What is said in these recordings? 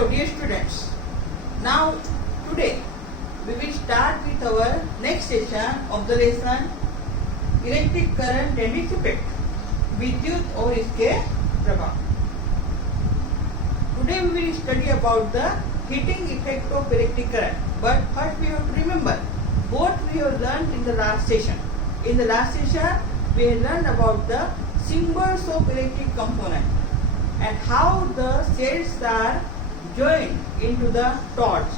Hello dear students. Now today we will start with our next session of the lesson electric current and its effect. विद्युत और इसके प्रभाव. Today we will study about the heating effect of electric current. But first we have to remember what we have learned in the last session. In the last session we have learned about the symbols of electric component and how the cells are joined into the torch,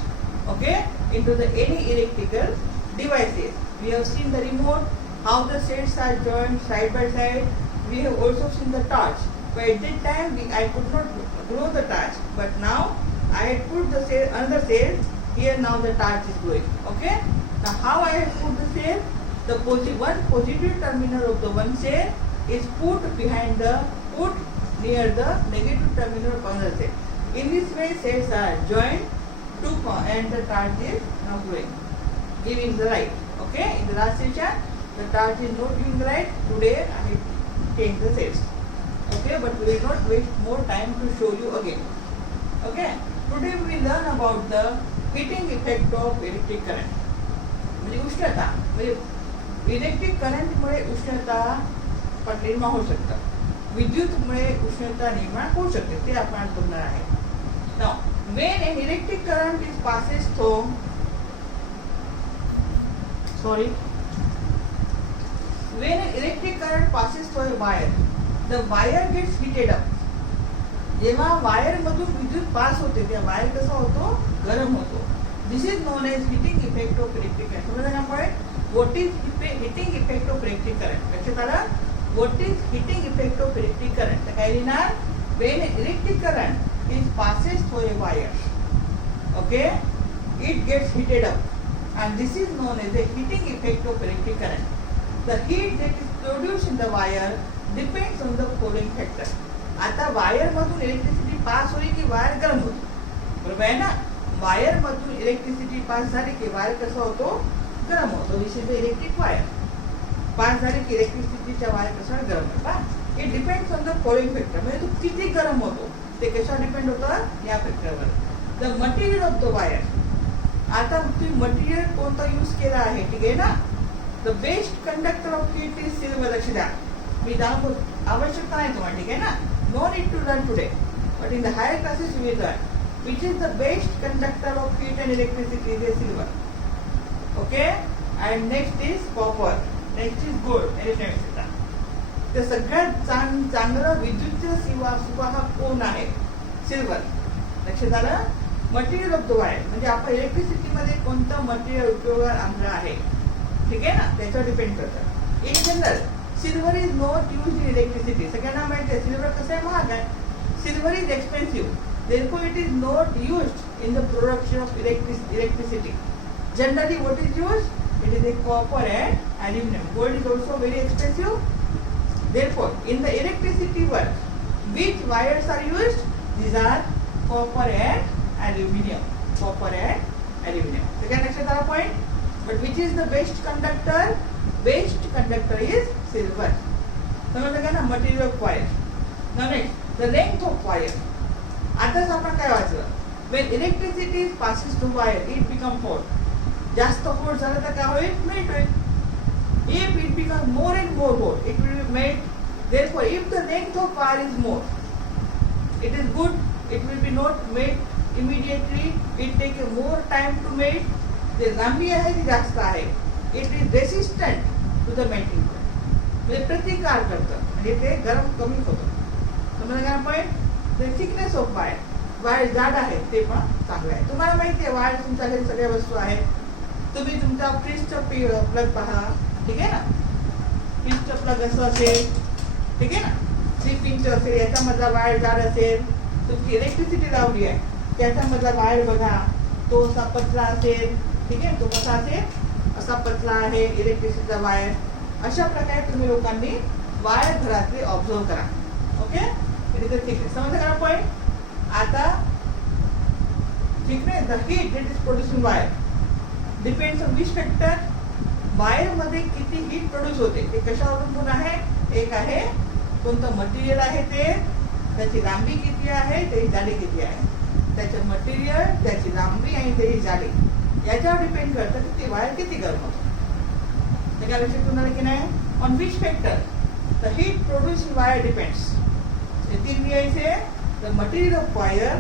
okay, into the any electrical devices. We have seen the remote, how the cells are joined side by side. We have also seen the torch. But at that time I could not glow the torch. But now I had put the cell, another cell here. Now the torch is glowing. Okay. Now how I have put the cell? The one positive terminal of the one cell is put near the negative terminal of another cell. In this way, cells are joined and the torch is now glowing, giving the light. Okay. In the last session, the torch is not giving the light. Today I have changed the cells. Okay, but we will not waste more time to show you again. Okay. Today we will learn about the heating effect of electric current. म्हणजे उष्णता, म्हणजे electric current मुळे उष्णता पण निर्माण होऊ शकतं. विद्युत मुळे उष्णता निर्माण होऊ शकते. ते आपण बघणार आहे. Now, when an electric current is passes through, when an electric current passes through a wire, the wire gets heated up. जेव्हा वायर मधून विद्युत पास होते तेव्हा वायर कसा होतो, गरम होतो. This is known as heating effect of electric current. समजलं ना आपण? What is heating effect of electric current? लक्षात आलं? What is heating effect of electric current? तर काय लिहिणार? When electric current is passes through a wire, okay, it gets heated up, and this is known as the heating effect of electric current. The heat that is produced in the wire depends on the following factor. आता wire मधून electricity pass होई की wire गरम होतो, बरोबर आहे ना? Wire मधून इलेक्ट्रिसिटी पास झाली की वायर कसा होतो, गरम होतो. This is the electric wire. Pass झाली की इलेक्ट्रिसिटीच्या वायर कसा गरम होतो. It depends on the following factor. म्हणजे तो किती गरम होतो ते कशावर डिपेंड होतं, या फॅक्टरवर. The material of the wire. आता तुम्ही मटेरियल कोणता यूज केला आहे, ठीक आहे ना? The best conductor of heat is silver. लक्ष द्या, मी दाखवतो, आवश्यकता नाही तुम्हाला, ठीक आहे ना? No need to learn today, but in the higher classes you will learn which is the best conductor of heat and electricity is silver. Okay, and next is copper, next is gold. Electricity ते सगळ्यात चांगलं विद्युत सुवाहक कोण आहे, silver. लक्षात आलं? Material of the wire म्हणजे आपण इलेक्ट्रिसिटी मध्ये कोणतं मटेरियल उपयोगात आणलं आहे, ठीक आहे ना, त्याच्यावर डिपेंड करतं. In general silver is not used in electricity. सगळ्यांना माहिती आहे सिल्वर कसं आहे, महाग आहे. Silver is expensive. Therefore, it is not used in the production of electricity. Generally, what is used? It is a copper and aluminum. Gold is also very expensive. Therefore, in the electricity world, which wires are used? These are copper and aluminum. Copper and aluminum. Second लक्षात आला point. But which is the best conductor? Best conductor is silver. समजलं का ना? Material of wire. Now next, the length of wire. आताच आपण काय वाचलं, when electricity passes through wire it become hot. जास्त hot झालं तर काय होईल, melt होईल. If it becomes more and more hot it will melt. Therefore if the length of wire is more, it is good. It will be not melt immediately. It take a more time to melt. जे लांबी आहे ती जास्त आहे. It is resistant to the melting point. म्हणजे प्रतिकार करतं, म्हणजे ते गरम कमी होतं. समजलं का point? The thickness of wire. Wire जाड आहे ते पण चांगलं आहे. तुम्हाला माहिती आहे वायर तुमच्या घरी सगळ्या वस्तू आहेत. तुम्ही तुमच्या फ्रीजचं प्लग पहा, ठीक आहे ना? फ्रीजचं प्लग असं असेल, ठीक आहे ना? 3 पिनचं असेल, याच्यामधला वायर जाड असेल. तुमची इलेक्ट्रिसिटी लावली आहे, त्याच्यामधला वायर बघा, तो असा पतला असेल, ठीक आहे? तो कसा असेल, असा पतला आहे इलेक्ट्रिसिटीचा वायर. अशा प्रकारे तुम्ही लोकांनी वायर घरातले ऑब्झर्व करा. ओके, थिकनेस समजलं का पॉइंट? आता thickness, the heat it is producing wire depends on which factor. Wire मध्ये किती हीट प्रोड्यूस होते ते कशावर अवलंबून आहे. एक आहे कोणतं मटेरियल आहे ते, त्याची लांबी किती आहे, त्याची जाडी किती आहे. त्याचं मटेरियल, त्याची लांबी आणि त्याची जाडी याच्यावर डिपेंड करतं की ती वायर किती गरम होते. ते काय लक्षात तुम्हाला की नाही? On which factor the heat produce in wire depends. हे 3 लिहायचे. The material of wire,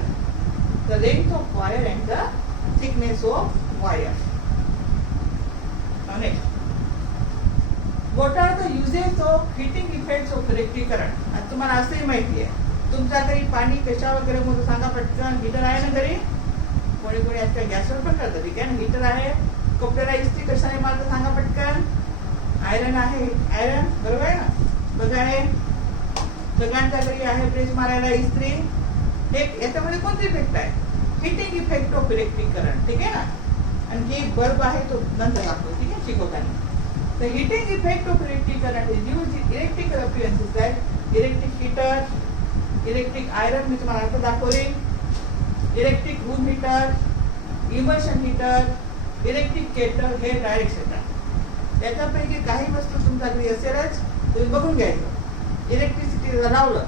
the length of wire and the thickness of wire. Next, what are the uses of heating effects of electric current. आता तुम्हाला असंही माहिती आहे, तुमच्या घरी पाणी कशावर गरम होतं सांगा पटकन. हीटर आहे ना घरी? कोणी कोणी आजकाल गॅसवर पण करतं, ठीक आहे ना? हीटर आहे. कपड्याला इस्त्री कशाने मारतं सांगा पटकन? आयरन आहे. आयरन बरोबर आहे ना? बघा हे सगळ्यांच्या घरी आहे प्रेस मारायला इस्त्री. हे याच्यामध्ये कोणती इफेक्ट आहे? Heating effect of electric current, ठीक आहे ना? आणि एक बल्ब आहे तो नंतर लागतो, ठीक आहे, शिकवताना. The heating effect of electric current is used in electrical appliances like electric heater, electric iron मी तुम्हाला आता दाखवले, electric room heater, immersion heater, electric kettle, हे डायरेक्ट येतात. त्याच्यापैकी काही वस्तू तुमच्याकडे असेलच, तुम्ही बघून घ्यायचं. इलेक्ट्रिसिटी लावलं,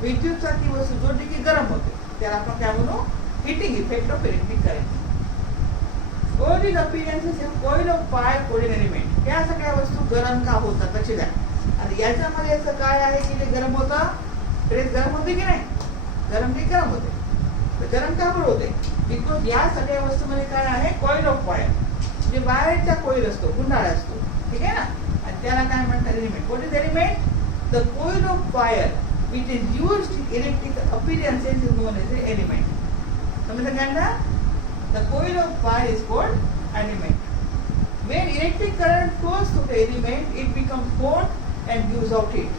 विद्युतचा ती वस्तू जोडली की गरम होते, त्याला आपण काय म्हणू? Heating effect of electric current. All these appearances have coil of fire cooling element. या सगळ्या वस्तू गरम का होतात लक्ष द्या. आणि याच्यामध्ये असं काय आहे की ते गरम होतं? प्रेस गरम होते की नाही? गरम की गरम होते. तर गरम का बरं होते? बिकॉज या सगळ्या वस्तूमध्ये काय आहे? Coil of fire. जे वायरचा कॉईल असतो, गुंडाळा असतो, ठीक आहे ना? आणि त्याला काय म्हणतात? Element. What is element? The coil of fire which is used in electrical appliances is known as element. समजलं काय ना? The coil of fire is called element. When electric current flows through the element, it becomes hot and gives out heat.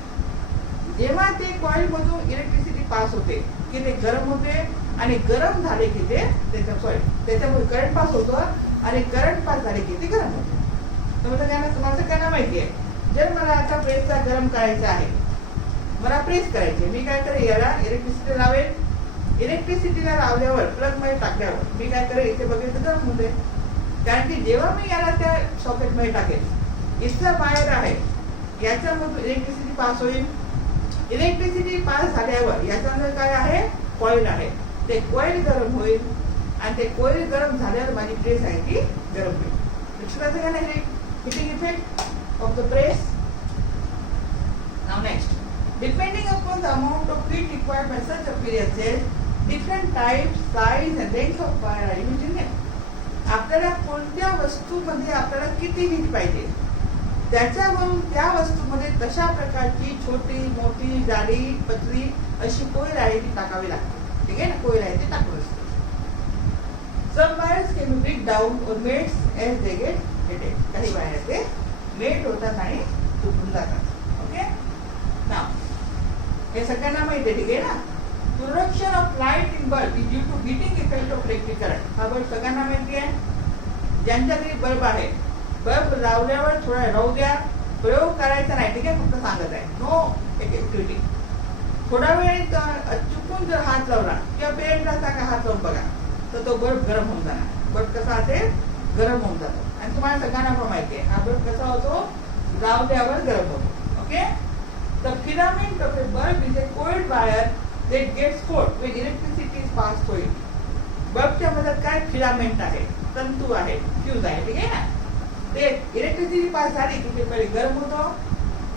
जेव्हा ते coil मधून electricity pass होते की ते गरम होते आणि गरम झाले की ते त्याच्यामुळे करंट पास होतो आणि करंट पास झाले की ते गरम होते. समजलं काय ना? तुम्हाला काय माहिती आहे? जर मला आता प्रेसचा गरम करायचा आहे, मला प्रेस करायचे, मी काय करेन? याला इलेक्ट्रिसिटी लावेल. इलेक्ट्रिसिटीला लावल्यावर प्लग मध्ये टाकल्यावर मी काय करेल? इथे बघेल तर गरम होते. कारण की जेव्हा मी याला त्या सॉकेट मध्ये टाकेल, इथलं वायर आहे, याच्यामधून इलेक्ट्रिसिटी पास होईल. इलेक्ट्रिसिटी पास झाल्यावर याच्यामध्ये काय आहे? कॉईल आहे. ते कॉईल गरम होईल आणि ते कॉईल गरम झाल्यावर माझी प्रेस आहे ती गरम होईल. लक्षात का नाही? Heating effect of the press. Now next, depending upon the amount of heat required by such appearances, different types, size and length of wire are used in them. आपल्याला कोणत्या वस्तूमध्ये आपल्याला किती हीट पाहिजे त्याच्यावरून त्या वस्तूमध्ये तशा प्रकारची छोटी, मोठी, जाडी, पतली अशी कोईल आहे ती टाकावी लागते, ठीक आहे ना? कोईल आहे ती टाकून असते. Some wires can be break down or melts as they get heated. काही वायर ते मेल्ट होतात आणि तुटून जातात. ओके, नाव हे सगळ्यांना माहिती आहे, ठीक आहे ना? Production of light in bulb is due to heating effect of electric current. हा बल्ब सगळ्यांना माहिती आहे. ज्यांच्या घरी बल्ब आहे, बल्ब लावल्यावर थोडा राहू द्या, प्रयोग करायचा नाही, ठीक आहे? फक्त सांगत आहे, नो ऍक्टिव्हिटी. थोडा वेळ चुकून जर हात लावला किंवा पेरेंटला का हात लावून बघा तर तो बल्ब गरम होऊन जाणार. बल्ब कसा असेल? गरम होऊन जातो. आणि तुम्हाला सगळ्यांना पण माहिती आहे हा बल्ब कसा होतो? लावल्यावर गरम होतो. Okay, the filament of a bulb is a coiled wire that gets hot when electricity is passed through it. बल्बच्या मध्ये काय? फिलामेंट आहे, तंतू आहे, फ्यूज आहे, ठीक आहे ना? ते इलेक्ट्रिसिटी पास झाली की ते पहिले गरम होतो.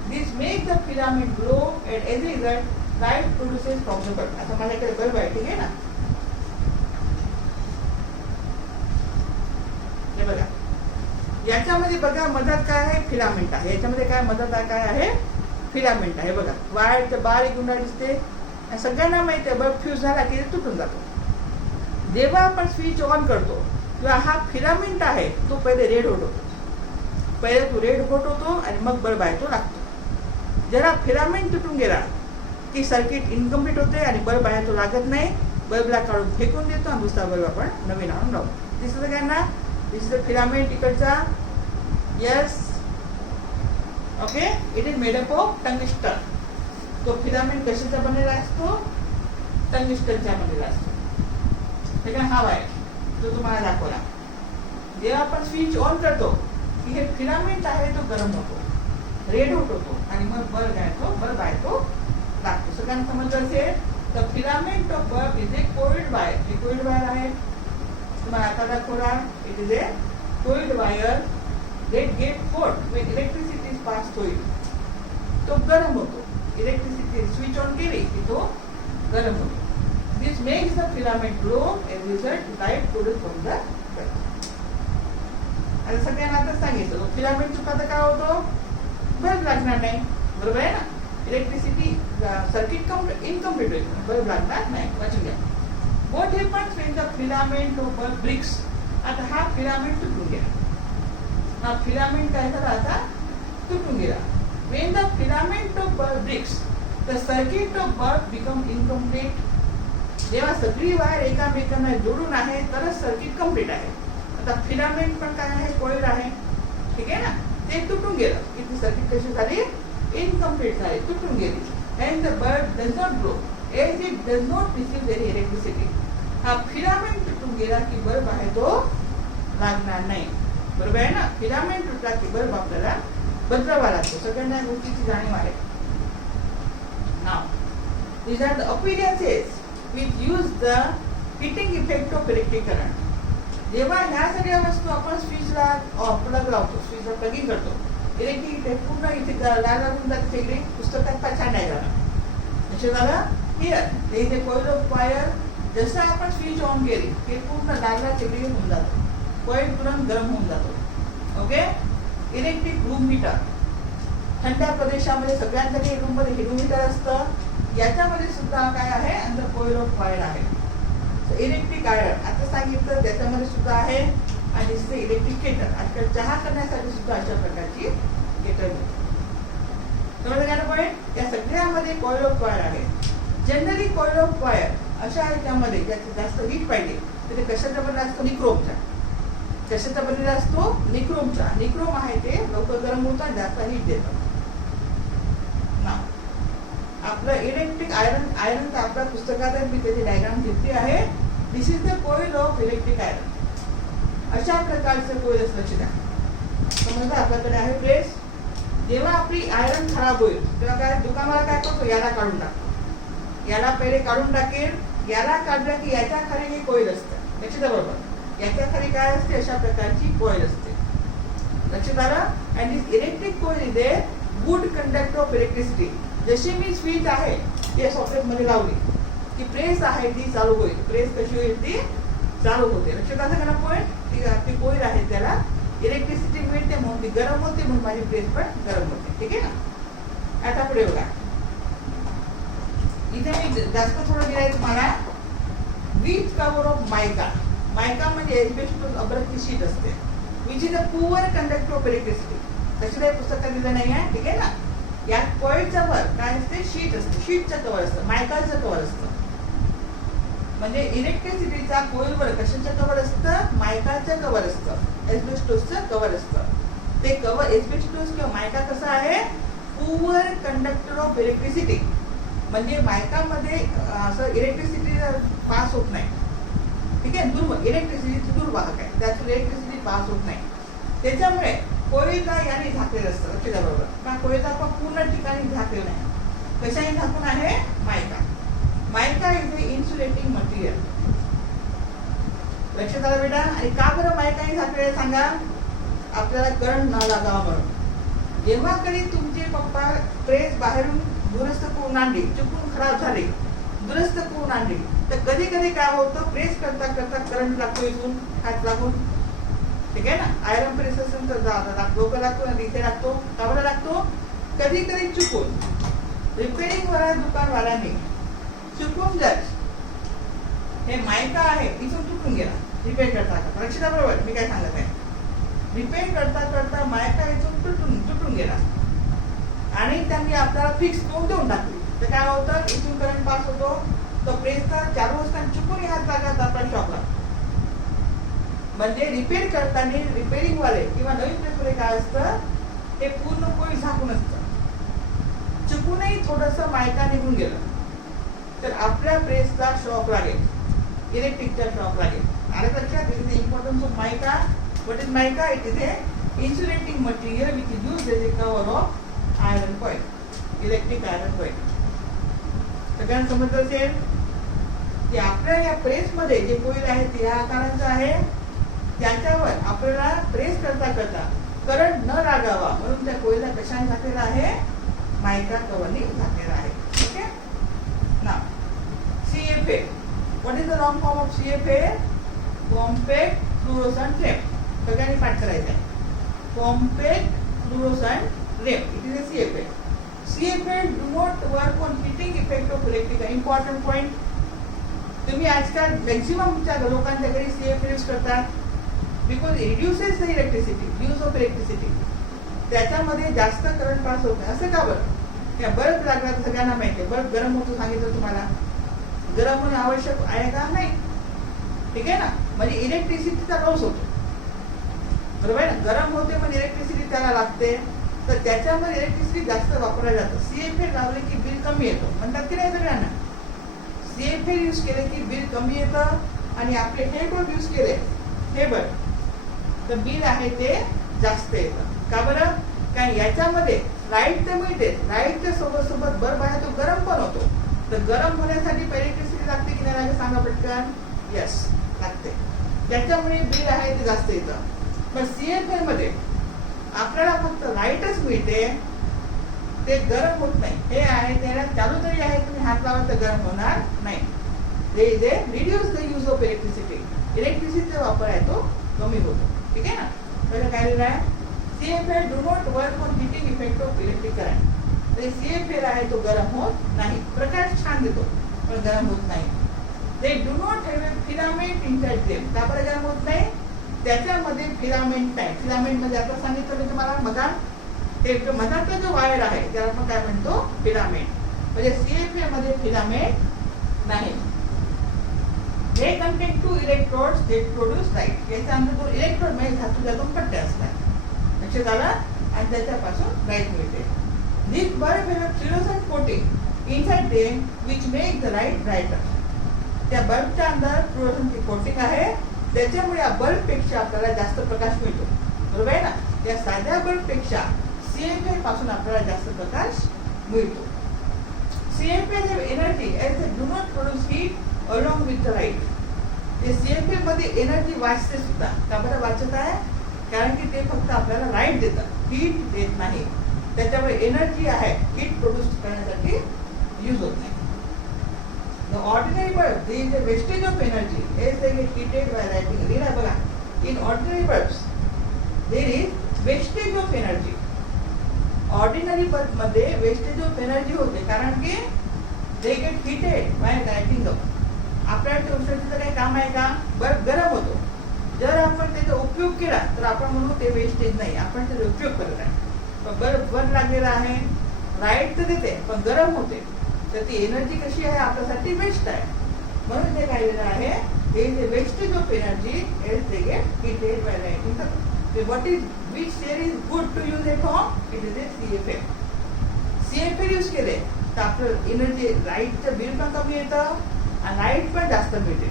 This makes the filament glow and as a result light produces from the bulb. आता माझ्याकडे बल्ब आहे, ठीक आहे ना? हे बघा, याच्यामध्ये बघा मधात काय आहे? फिलामेंट आहे. याच्यामध्ये काय मधात काय आहे? फिलामेंट आहे. बघा, वायरचं बारीक गुंडाळ दिसते. सगळ्यांना माहिती आहे बल्ब फ्यूज झाला की तुटून जातो. जेव्हा आपण स्विच ऑन करतो किंवा हा फिलामेंट आहे तो पहिले रेड होत होतो. पहिले तो रेड होत होतो आणि मग बल्ब आहे तो लागतो. जरा फिलामेंट तुटून गेला की सर्किट इनकम्प्लीट होते आणि बल्ब आहे तो लागत नाही. बल्बला काढून फेकून देतो आणि दुसरा बल्ब आपण नवीन आणून लावतो. दिसतं काय ना? दिसतं फिलामेंट इकडचा. Yes, okay, it is made up of tungsten. तो फिलामेंट कशाचा बनलेला असतो? टंगस्टनचा बनलेला असतो. ठीक आहे, हा वायर जो तुम्हाला दाखवला. जेव्हा आपण स्विच ऑन करतो की हे फिलामेंट आहे तो गरम होतो, रेड होत होतो आणि मग बल्ब आहे तो लागतो. सगळ्यांना समजलं असेल The filament of bulb is a coiled wire. हे coiled wire आहे. तुम्हाला आता दाखवला. It is a coiled wire that get hot when electricity is passed through it. तो गरम होतो. Electricity switch on केली की तो गरम होतो. This makes the filament glow. As a result, light produced from the bulb. आता सगळ्यांना आता सांगितलं. फिलामेंट चुका तर काय होतो? बल्ब लागणार नाही. बरोबर आहे ना? इलेक्ट्रिसिटी सर्किट इनकम्प्लीट होईल. बल्ब लागणार नाही. वाचून घ्या. What happens when the filament of bulb breaks? आता हा फिलामेंट तुटून गेला. हा फिलामेंट काय झाला आता? तुटून गेला. When the filament of bulb breaks, the circuit of bulb become incomplete. जेव्हा सगळी वायर एकामेकांना जोडून आहे तरच सर्किट कम्प्लीट आहे. आता फिलामेंट पण काय आहे? कॉइल आहे. ठीक आहे ना? ते तुटून गेलं. इथे सर्किट कशी झाली? इनकम्प्लीट झाली. तुटून गेली. And the bulb does not glow as it does not receive any electricity. हा फिलामेंट तुटून गेला की बल्ब आहे तो लागणार नाही. बरोबर आहे ना? फिलामेंट तुटला की बल्ब आपल्याला बदलावा लागतो. सगळ्यांना गोष्टीची जाणीव आहे. Now, these are the appearances which use the heating effect of electric current. जेव्हा ह्या सगळ्या वस्तू आपण स्विचला प्लग लावतो, स्विचला प्लगिंग करतो, इलेक्ट्रिक पूर्ण इथे लागून जाते सगळी. पुस्तकात फार छान आहे झालं. लक्षात आलं? हिअर ते इथे कॉइल ऑफ वायर जसं आपण स्विच ऑन केली की पूर्ण लागला सगळी होऊन जातो. कॉइल तुरंत गरम होऊन जातो. ओके. Electric room heater. थंड प्रदेशामध्ये सगळ्यांसाठी रूम मध्ये रूम हीटर असतं. याच्यामध्ये सुद्धा काय आहे? अंदर कॉइल ऑफ वायर आहे. इलेक्ट्रिक आयरन आता सांगितलं त्याच्यामध्ये सुद्धा आहे. आणि दुसरे इलेक्ट्रिक केटल. आजकाल चहा करण्यासाठी सुद्धा अशा प्रकारची केटल होती. समजलं का पॉईंट? या सगळ्यामध्ये कॉइल ऑफ वायर आहे. जनरली कॉइल ऑफ वायर अशा ह्याच्यामध्ये ज्याचे जास्त हीट पाहिजे तर ते कशाचा बनलेला असतो? निक्रोमचा. कशाचा बनलेला असतो? निक्रोमचा. निक्रोम आहे ते लवकर गरम होतात, जास्त हीट देतात. आपलं इलेक्ट्रिक आयरन आपल्या पुस्तकात मी त्याची डायग्राम घेतली आहे. This is the coil of electric iron. अशा प्रकारचं कॉइल असल्याचे द्या. समजलं? आपल्याकडे आहे प्रेस. जेव्हा आपली आयरन खराब होईल तेव्हा काय दुकानवाला काय करतो? याला काढून टाकतो. याला पहिले काढून टाकेल. याला काढलं की याच्या खाली हे कॉइल असतं. लक्षात बरोबर? याच्या खाली काय असते? अशा प्रकारची कॉइल असते. लक्षात आलं? And this electric coil is a good conductor of electricity. जशी मी स्विच आहे ती सॉकेट मध्ये लावली की प्रेस आहे ती चालू होईल. प्रेस कशी होईल? ती चालू होते. लक्षात आलं का ना पॉईंट? ती कॉइल आहे त्याला इलेक्ट्रिसिटी मिळते म्हणून ती गरम होते म्हणून माझी प्रेस पण गरम होते. ठीक आहे ना? आता पुढे बघा. इथे मी जास्त थोडं दिलंय तुम्हाला. विथ कव्हर ऑफ मायका. मायका म्हणजे एस्बेस्टोस अब्रकची शीट असते. Which is a poor conductor of electricity. तशी काही पुस्तकात दिलं नाही आहे. ठीक आहे ना? या कॉइलच्या वर काय असते? शीट असते. शीटचं कव्हर असतं. मायकाचं कव्हर असतं. म्हणजे इलेक्ट्रिसिटीचा कॉइलवर कशाचं कव्हर असतं? मायकाचं कव्हर असतं. एस्बेस्टोसचं कव्हर असतं. ते कव्हर एस्बेस्टोस किंवा मायका कसं आहे? Poor conductor of electricity. म्हणजे मायकामध्ये असं इलेक्ट्रिसिटी पास होत नाही. ठीक आहे? इलेक्ट्रिसिटी दुर्वाहक आहे. त्यातून इलेक्ट्रिसिटी पास होत नाही. त्याच्यामुळे कोयला याने झाकलेलं असतं. लक्षात बरोबर? पण कोयला आपण पूर्ण ठिकाणी झाकलेलं नाही. कशाने झाकून आहे? मायका. मायका इज अ इन्सुलेटिंग मटेरियल. लक्षात आलं बेटा? आणि का बरं मायकाने झाकलेलं सांगा? आपल्याला करंट न लागावा म्हणून. जेव्हा कधी तुमचे पप्पा प्रेस बाहेरून दुरुस्त करून आणली, चुकून खराब झाली, दुरुस्त करून आणली तर कधी कधी काय होतं? प्रेस करता करता करंट लागतो इथून हात लागून. ठीक आहे ना? आयरन प्रेस असेल तर डोकं लागतो आणि इथे लागतो. का बरं लागतो? कधी कधी चुकून रिपेअरिंग वाला दुकानवाल्याने चुकून जर हे मायका आहे इथून तुटून गेला रिपेअर करता करता. लक्षात बरोबर मी काय सांगत आहे? रिपेअर करता करता मायका इथून तुटून गेला आणि त्यांनी आपल्याला फिक्स करून देऊन टाकली तर काय होतं? इथून करंट पास होतो. तो प्रेसचा चालू असताना चुकून हात लागला आपला शॉक लागतो. म्हणजे रिपेअर करताना रिपेअरिंग वाले किंवा नवीन प्रेसवाले काय असतं? ते पूर्ण कोई झाकून असतं. चुकूनही थोडंसं मायका निघून गेलं तर आपल्या प्रेसला शॉक लागेल. इलेक्ट्रिकचा शॉक लागेल. आणि लक्षात this is importance of mica. What is mica? It is a insulating material which is used as a cover of iron coil. Electric iron coil. तर सगळ्यांना समजलं असेल की आपल्या या प्रेसमध्ये जे कोईल आहे ते या आकाराचं आहे. त्याच्यावर आपल्याला प्रेस करता करता करंट न लागावा म्हणून त्या कोईलला कशाने झाकलेला आहे? मायका कव्हरने झाकलेला आहे. ओके ना. CFA, what is the long form of CFA? Compact fluorescent lamp. सगळ्यांनी पाठ करायचं आहे. Compact fluorescent lamp, it is a CFA. CFA do not work on heating effect of electric. Important point. तुम्ही आजकाल मॅक्सिमम लोकांच्या घरी CFA use करतात because reduces the electricity, use of electricity. त्याच्यामध्ये जास्त करंट पास होत नाही. असं का बरं? या बल्ब लागला तर सगळ्यांना माहिती आहे. बल्ब गरम होतो सांगितलं तुम्हाला. गरम होणे आवश्यक आहे का? नाही. ठीक आहे ना. म्हणजे इलेक्ट्रिसिटीचा लॉस होतो. बरोबर आहे ना. गरम होते म्हणजे इलेक्ट्रिसिटी त्याला लागते, तर त्याच्यामध्ये इलेक्ट्रिसिटी जास्त वापरलं जातं. CFA लावले की बिल कमी येतो म्हणतात की नाही सगळ्यांना. CFA यूज केले की बिल कमी येतं आणि आपले हे बल्ब यूज केले हे बल्ब तर बिल आहे ते जास्त येतं. का बरं? कारण याच्यामध्ये लाईट तर मिळते, लाईटच्या सोबत सोबत बल्ब आहे तो गरम पण होतो. तर गरम होण्यासाठी इलेक्ट्रिसिटी लागते की नाही लागते सांगा पटकन. यस, लागते. त्याच्यामुळे बिल आहे ते जास्त येतं. पण CFA मध्ये आपल्याला फक्त लाईटच मिळते, ते गरम होत नाही. हे आहे त्याला चालू तरी आहे, तुम्ही हात लावा तर गरम होणार नाही. ते reduce the use of electricity. इलेक्ट्रिसिटीचा वापर आहे तो कमी होतो. ठीक आहे ना. तर काय लिहिलं आहे? CFA do not work on heating effect of electric current. CFA आहे तो गरम होत नाही. प्रकाश छान देतो पण गरम होत नाही. They do not have a filament inside them. का बरं गरम होत नाही? त्याच्यामध्ये फिलामेंट आहे. फिलामेंट म्हणजे आता सांगितलं मी तुम्हाला बघा, ते मधाचा जो वायर आहे त्याला आपण काय म्हणतो? फिलामेंट. म्हणजे CFA मध्ये फिलामेंट नाही. They contain two electrodes that produce light. याचा अंतर तो इलेक्ट्रोड म्हणजे धातूच्यातून पट्ट्या असतात. लक्षात आलं? आणि त्याच्यापासून लाईट मिळते. These bulbs have a fluorescent coating inside them which makes the light brighter. त्या बल्बच्या अंदर फ्लोरोसंट कोटिंग आहे, त्याच्यामुळे या बल्ब पेक्षा आपल्याला जास्त प्रकाश मिळतो. बरोबर आहे ना. त्या साध्या बल्ब पेक्षा CFA पासून आपल्याला जास्त प्रकाश मिळतो. CFA have energy as they do not produce heat along with the light. ते CFA मध्ये एनर्जी वाचते सुद्धा. का बरं वाचत आहे? कारण की ते फक्त आपल्याला लाईट देतात, हीट देत नाही. त्याच्यामुळे एनर्जी आहे हीट प्रोड्यूस करण्यासाठी यूज होत नाही. The ordinary bulb, there is a wastage of energy as they get heated by lighting. लिहिलं बघा. In ordinary bulbs, there is wastage of energy. Ordinary bulb मध्ये वेस्टेज ऑफ एनर्जी होते कारण की they get heated by lighting up. आपल्या उष्णतेचं काही काम आहे का? बल्ब गरम होतो. जर आपण त्याचा उपयोग केला तर आपण म्हणू ते वेस्टेज नाही, आपण त्याचा उपयोग करत आहे. बल्ब बंद लागलेला आहे, लाईट तर देते पण गरम होते, तर ती एनर्जी कशी आहे? आपल्यासाठी वेस्ट आहे. म्हणून ते काय लिहिलं आहे? हे is wastage of energy as they get heated by lighting up. What is which there is good to use at home? It is a CFA. CFA use केले तर आपलं एनर्जी लाईटचं बिल पण कमी येतं आणि लाईट पण जास्त मिळते.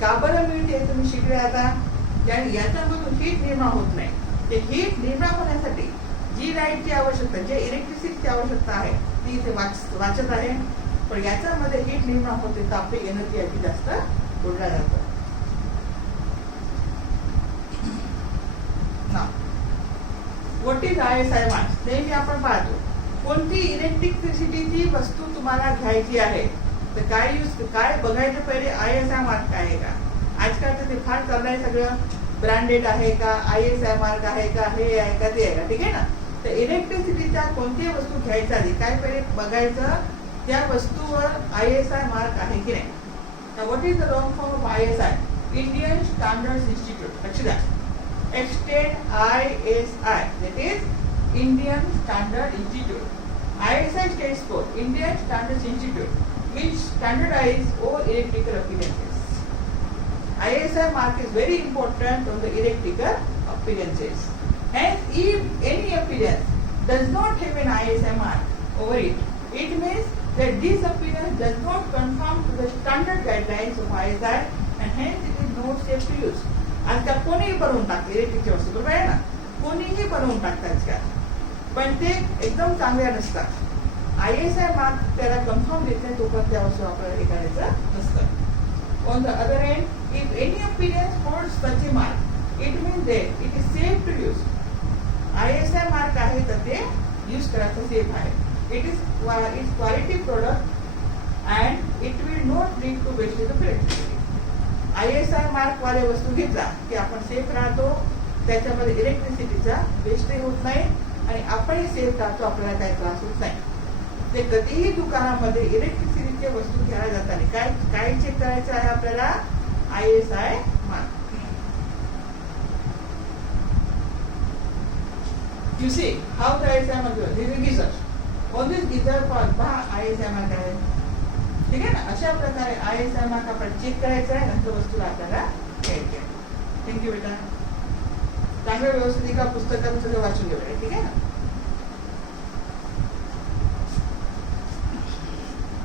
का बरं मिळते तुम्ही शिकले आता. कारण याच्यामधून हीट निर्माण होत नाही. ते हीट निर्माण होण्यासाठी जी लाईटची आवश्यकता, जे इलेक्ट्रिसिटीची आवश्यकता आहे ती इथे वाचत आहे. पण याच्यामध्ये हीट निर्माण होते तर आपली एनर्जी याची जास्त सोडल्या जातं. What is ISI mark? नेहमी आपण पाहतो कोणती इलेक्ट्रिसिटीची वस्तू तुम्हाला घ्यायची आहे तर काय बघायचं पहिले ISI मार्क आहे का. आजकाल तर ते फार चाललंय सगळं ब्रँडेड आहे का, ISI मार्क आहे का, हे आहे का, ते आहे का. ठीक आहे ना. तर इलेक्ट्रिसिटीच्या कोणतीही वस्तू घ्यायच्या आधी काय पहिले बघायचं त्या वस्तूवर ISI मार्क आहे की नाही. What is the long form of ISI? Indian standard institute. लक्ष द्या. Extend ISI, that is Indian Standard Institute. ISI stands for Indian Standards Institute, which standardize all electrical appliances. ISI mark is very important on the electrical appliances. Hence, if any appliance does not have an ISI mark over it, it means that this appliance does not conform to the standard guidelines of ISI and hence it is not safe to use. आजकाल कोणीही बनवून टाकते इलेक्ट्रिकची वस्तू. बरोबर आहे ना. कोणीही बनवून टाकतात आजकाल, पण ते एकदम चांगल्या नसतात. ISI मार्क त्याला कन्फर्म देत नाही तोपर्यंत त्या वस्तू आपल्याला हे करायचं नसतं. On the other end if any appliance holds such a mark it means that it is safe to use. ISI mark आहे तर ते यूज करायचं सेफ आहे. It is quality product and it will not lead to wastage of electricity. ISI mark वाले वस्तू घेतला की आपण सेफ राहतो, त्याच्यामध्ये इलेक्ट्रिसिटीचा वेस्टेज होत नाही आणि आपणही सेफ राहतो, आपल्याला काही त्रास होत नाही. ते कधीही दुकानामध्ये इलेक्ट्रिसिटीचे वस्तू घ्यायला जाताना काय काय चेक करायचं आहे आपल्याला? ISI mark. You see how the ISI mark is. This is geyser. On this geyser पर पहा ISI मार्क आहे. ठीक आहे ना? अशा प्रकारे ISI मार्क आपण चेक करायचं आहे, नंतर वस्तूला आपल्याला घ्यायची आहे. थँक्यू बेटा. चांगलं व्यवस्थित एका पुस्तकात सगळं वाचून घेऊया. ठीक आहे ना?